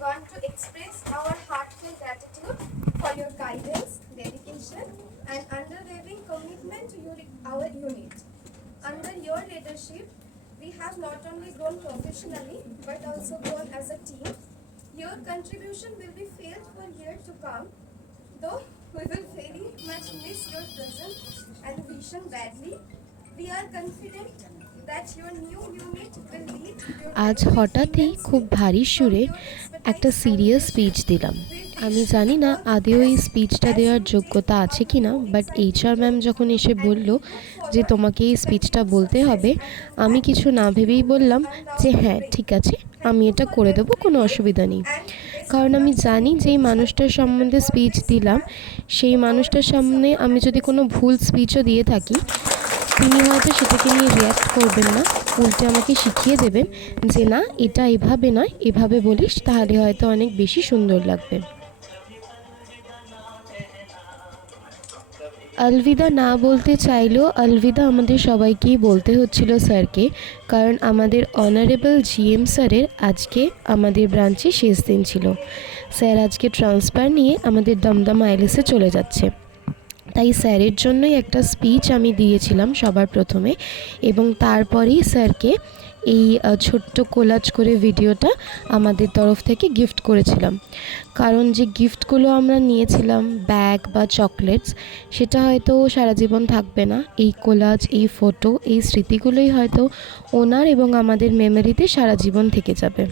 want to express our heartfelt gratitude for your guidance, dedication, and unwavering commitment to your, our unit. Under your leadership, we have not only grown professionally but also grown as a team. Your contribution will be felt for years to come, though we will very much miss your presence and vision badly. We are confident আজ হঠাৎই খুব ভারী সুরে একটা serious speech দিলাম। আমি জানি না আদেও এই স্পিচটা দেওয়ার যোগ্যতা আছে কি না বাট এইচআর ম্যাম যখন এসে বলল যে তোমাকে এই স্পিচটা বলতে হবে, আমি কিছু না ভেবেই বললাম যে হ্যাঁ ঠিক আছে, আমি এটা করে দেবো, কোনো অসুবিধা নেই। কারণ আমি জানি যেই মানুষটার সম্বন্ধে স্পিচ দিলাম, সেই মানুষটার সামনে আমি যদি কোনো ভুল স্পিচও দিয়ে থাকি তিনি হয়তো সেটাকে নিয়ে রিয়াক্ট করবেন না, উল্টে আমাকে শিখিয়ে দেবেন যে না, এটা এভাবে নয়, এভাবে বলিস, তাহলে হয়তো অনেক বেশি সুন্দর লাগবে। আলভিদা না বলতে চাইলেও আলভিদা আমাদের সবাইকেই বলতে হচ্ছিল স্যারকে, কারণ আমাদের অনারেবল জিএম স্যারের আজকে আমাদের ব্রাঞ্চে শেষ দিন ছিল। স্যার আজকে ট্রান্সফার নিয়ে আমাদের দমদম আইলেসে চলে যাচ্ছে। তাই স্যারের জন্যই একটা স্পিচ আমি দিয়েছিলাম সবার প্রথমে এবং তারপরেই স্যারকে এই ছোট্ট কোলাজ করে ভিডিওটা আমাদের তরফ থেকে গিফট করেছিলাম। কারণ যে গিফটগুলো আমরা নিয়েছিলাম ব্যাগ বা চকলেটস সেটা হয়তো সারা জীবন থাকবে না। এই কোলাজ এই ফটো এই স্মৃতিগুলোই হয়তো ওনার এবং আমাদের মেমোরিতে সারা জীবন থেকে যাবে।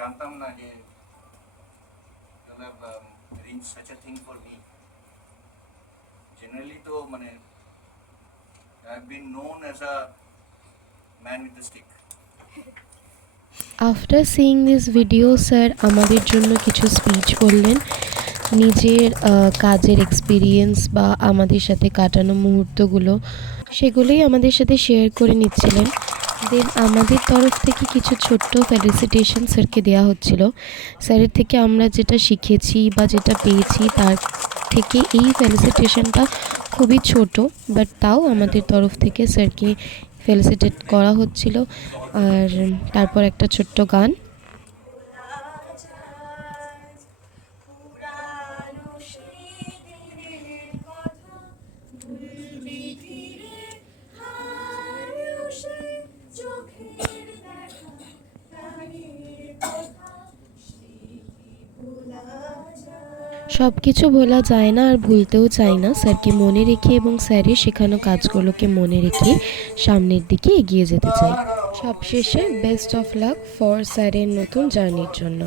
জানতাম না যে have um, তো মানে the after seeing this video sir আমাদের জন্য কিছু স্পিচ বললেন। নিজের কাজের এক্সপিরিয়েন্স বা আমাদের সাথে কাটানো মুহূর্তগুলো সেগুলোই আমাদের সাথে শেয়ার করে নিচ্ছিলেন। দেন আমাদের তরফ থেকে কিছু ছোট্ট ফেলিসিটেশন স্যারকে দেওয়া হচ্ছিল। স্যারের থেকে আমরা যেটা শিখেছি বা যেটা পেয়েছি তার থেকে এই ফেলিসিটেশনটা খুবই ছোট বাট তাও আমাদের তরফ থেকে স্যারকে ফেলিসিটেট করা হচ্ছিল। আর তারপর একটা ছোট্ট গান। সব কিছু ভোলা যায় না আর ভুলতেও চাই না। স্যারকে মনে রেখে এবং স্যারের শেখানো কাজগুলোকে মনে রেখে সামনের দিকে এগিয়ে যেতে চাই। সবশেষে বেস্ট অফ লাক ফর স্যারের নতুন জার্নির জন্য।